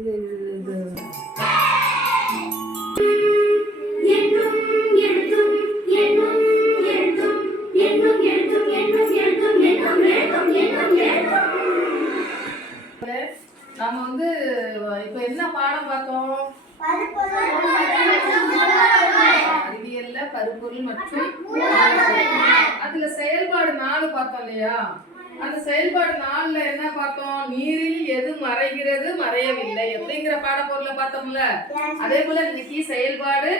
இது இது நாம வந்து இப்ப என்ன பாடம் பார்த்தோம்? அறிவியல்ல கருப்பொருள் மற்றும் அதுல செயல்பாடு 4 பார்த்தோம் இல்லையா? அந்த செயல்பாடு 4ல என்ன பார்த்தோம்? நீரில் எது மறைகிறது மறையவில்லை அப்படிங்கிற பாடப்பொருளை பார்த்தோம்ல. அதே போல இன்னைக்கு செயல்பாடு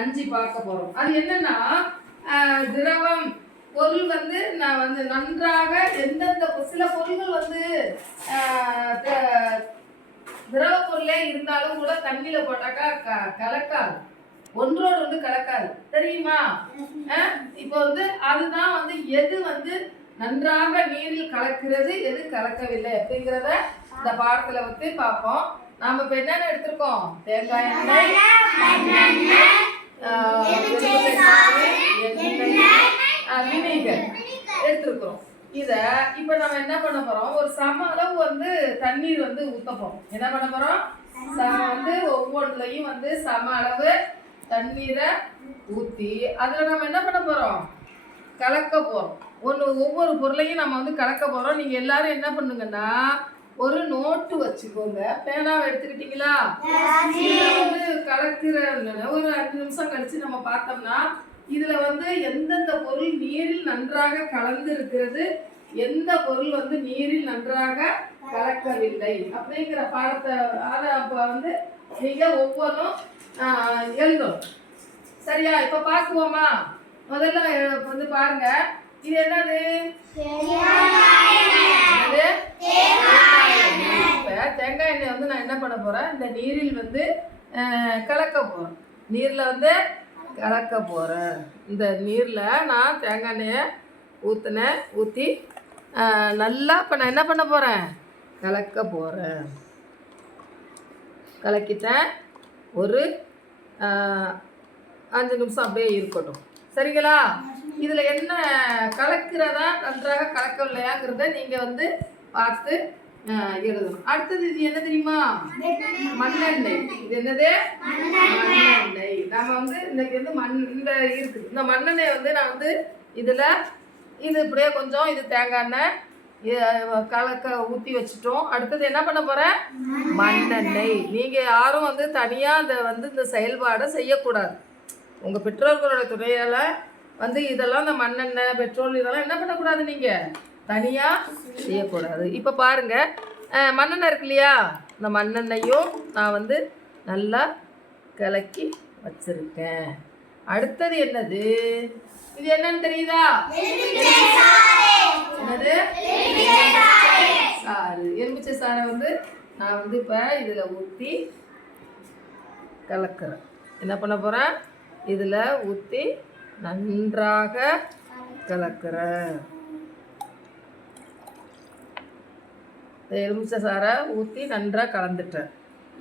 5 பார்க்க போறோம். அது என்னன்னா திரவம் பொருள் வந்து நான் வந்து நன்றாக எந்தெந்த சில பொருள்கள் வந்து திரவ பொருளே இருந்தாலும் கூட தண்ணியில போட்டாக்கா கலக்காது, ஒன்றோடு வந்து கலக்காது, தெரியுமா? இப்போ வந்து அதுதான் வந்து எது வந்து நன்றாக நீரில் கலக்கிறது எது கலக்கவில்லை அப்படிங்கிறத இந்த பாடத்துல வந்து பார்ப்போம். நாம இப்ப என்னென்ன எடுத்திருக்கோம்? தேங்காய் எண்ணெய், வினிகர் எடுத்துருக்கிறோம். இத இப்ப நம்ம என்ன பண்ண போறோம்? ஒரு சம அளவு வந்து தண்ணீர் வந்து ஊத்த போறோம். என்ன பண்ண போறோம்? வந்து ஒவ்வொன்றுலையும் வந்து சம அளவு தண்ணீரை ஊத்தி அதுல நம்ம என்ன பண்ண போறோம்? கலக்க போறோம். ஒவ்வொரு பொருளையும் நம்ம வந்து கலக்க போறோம். நீங்க எல்லாரும் என்ன பண்ணுங்கன்னா ஒரு நோட்டு வச்சுக்கோங்க. பேனாவை எடுத்துக்கிட்டீங்களா? வந்து கலக்கிற ஒரு 5 நிமிஷம் கழிச்சு நம்ம பார்த்தோம்னா இதுல வந்து எந்தெந்த பொருள் நீரில் நன்றாக கலந்து இருக்கிறது, எந்த பொருள் வந்து நீரில் நன்றாக கலக்கவில்லை அப்படிங்கிற பாடத்தை அதை அப்ப வந்து நீங்க ஒவ்வொன்றும் எழுதணும். சரியா? இப்ப பார்க்குவோமா? முதல்ல வந்து பாருங்க, இது என்னது? தேங்காய் எண்ணெய் வந்து நான் என்ன பண்ண போறேன்? இந்த நீரில் வந்து கலக்க போறேன். நீர்ல வந்து கலக்க போறேன். இந்த நீர்ல நான் தேங்காய் எண்ணெயை ஊற்றி நல்லா இப்போ நான் என்ன பண்ண போறேன்? கலக்க போறேன். கலக்கிட்டேன். ஒரு 5 நிமிஷம் அப்படியே இருக்கட்டும். சரிங்களா? இதுல என்ன கலக்கிறதா நன்றாக கலக்கவில்லையாங்கிறத நீங்க வந்து பார்த்து எழுதணும். அடுத்தது இது என்ன தெரியுமா? மண்ணெண்ணெய். இது என்னது? மண்ணெண்ணெய். நம்ம வந்து இன்னைக்கு வந்து இந்த இருக்குது. இந்த மண்ணெண்ணெய் வந்து நான் வந்து இது இப்படியே கொஞ்சம் இது தேங்காய் எண்ணெய் கலக்க ஊற்றி வச்சுட்டோம். அடுத்தது என்ன பண்ண போறேன்? மண்ணெண்ணெய். நீங்க யாரும் வந்து தனியா இந்த செயல்பாடை செய்யக்கூடாது. உங்க பெற்றோர்களோட துணையால வந்து இதெல்லாம் இந்த மண்ணெண்ணெய் பெட்ரோல் இதெல்லாம் என்ன பண்ணக்கூடாது, நீங்க தனியா செய்யக்கூடாது. இப்போ பாருங்க, மண்ணெண்ணெய் இருக்கு இல்லையா? இந்த மண்ணெண்ணையும் நான் வந்து நல்லா கலக்கி வச்சிருக்கேன். அடுத்தது என்னது? இது என்னன்னு தெரியுதா? என்னது? சாறு. எலுமிச்சை சாறை வந்து நான் வந்து இப்போ இதில் ஊற்றி கலக்கிறேன். என்ன பண்ண போகிறேன்? இதில் ஊற்றி நன்றாக கலக்கிறேன். எலுமிச்சை சாறை ஊற்றி நன்றாக கலந்துட்டேன்.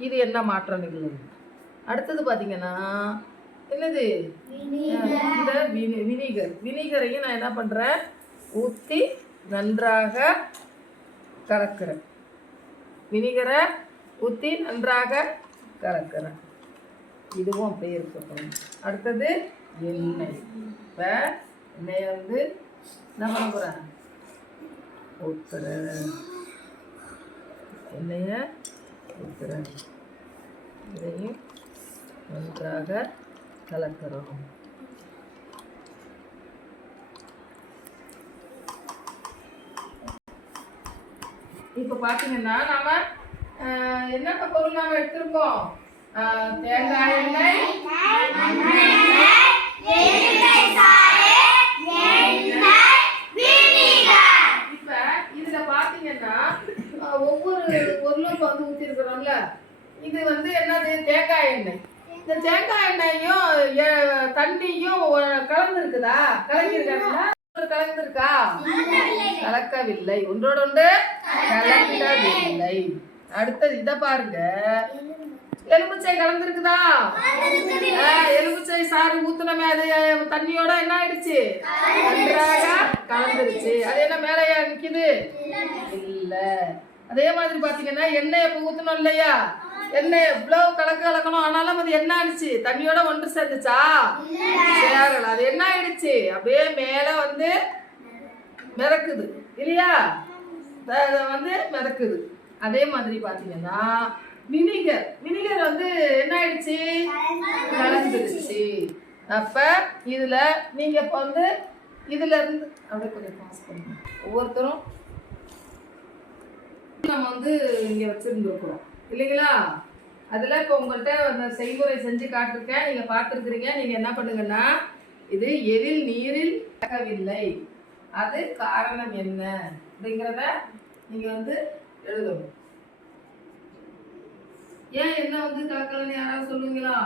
இது என்ன மாற்றம் இல்லை. அடுத்தது பார்த்தீங்கன்னா என்னது? இந்த வினிகரையும் நான் என்ன பண்ணுறேன்? ஊற்றி நன்றாக கலக்கிறேன். வினிகரை ஊற்றி நன்றாக கலக்கிறேன். இதுவும் அப்படியே இருக்கட்டும். அடுத்தது எண்ணெய். இப்போ எண்ணெயை வந்து என்ன பண்ண போகிறேன்? ஊற்றுறேன். எண்ணெயை ஊற்றுறேன். இதையும் நன்றாக கலக்கிறோம். இப்போ பார்த்தீங்கன்னா நாம என்னென்ன பொருள் நாம எடுத்திருக்கோம்? தேங்காய் எண்ணெய், இப்ப இதுல பாத்தீங்கன்னா ஒவ்வொரு பொருளும் வந்து ஊத்தி இருக்கிறோம்ல. இது வந்து என்னது? தேங்காய் எண்ணெய். இந்த தேங்காய் எண்ணெயும் தண்ணியும் கலந்துருக்குதா? கலக்கிருக்காங்களா? கலந்துருக்கா? கலக்கவில்லை. ஒன்றோடு ஒன்று கலக்கவில்லை. அடுத்தது இதை பாருங்க, எலுமிச்சை கலந்துருக்குதா? எலுமிச்சை சாறு ஊத்துனமே அது தண்ணியோட என்ன ஆயிடுச்சு? நன்றாக கலந்துருச்சு. அது என்ன மேலையா நிக்குது? இல்ல. அதே மாதிரி பாத்தீங்கன்னா எண்ணெய் இப்ப ஊத்தணும் இல்லையா? என்ன எவ்வளவு கலக்கணும், ஆனாலும் அது என்ன ஆயிடுச்சு? தண்ணியோட ஒன்று சேர்ந்துச்சா? சேரல. அது என்ன ஆயிடுச்சு? அப்படியே மேல வந்து மிதக்குது இல்லையா? வந்து மிதக்குது. அதே மாதிரி பாத்தீங்கன்னா வினிகர் வந்து என்ன ஆயிடுச்சு? கலந்துருச்சு. அப்ப இதுல நீங்க இப்ப வந்து இதுல இருந்து அப்படியே கொஞ்சம் பாஸ் பண்ணுங்க. ஒவ்வொருத்தரும் நம்ம வந்து இங்க வச்சிருந்துருக்கிறோம் இல்லைங்களா? அதுல இப்ப உங்கள்கிட்ட அந்த செய்முறை செஞ்சு காட்டிருக்கேன், நீங்க பார்த்துருக்கிறீங்க. நீங்க என்ன பண்ணுங்கன்னா, இது எதில் நீரில் கலக்கவில்லை, அது காரணம் என்ன அப்படிங்கிறத நீங்க வந்து எழுதணும். ஏன் என்ன வந்து கலக்கலன்னு யாராவது சொல்லுவீங்களா?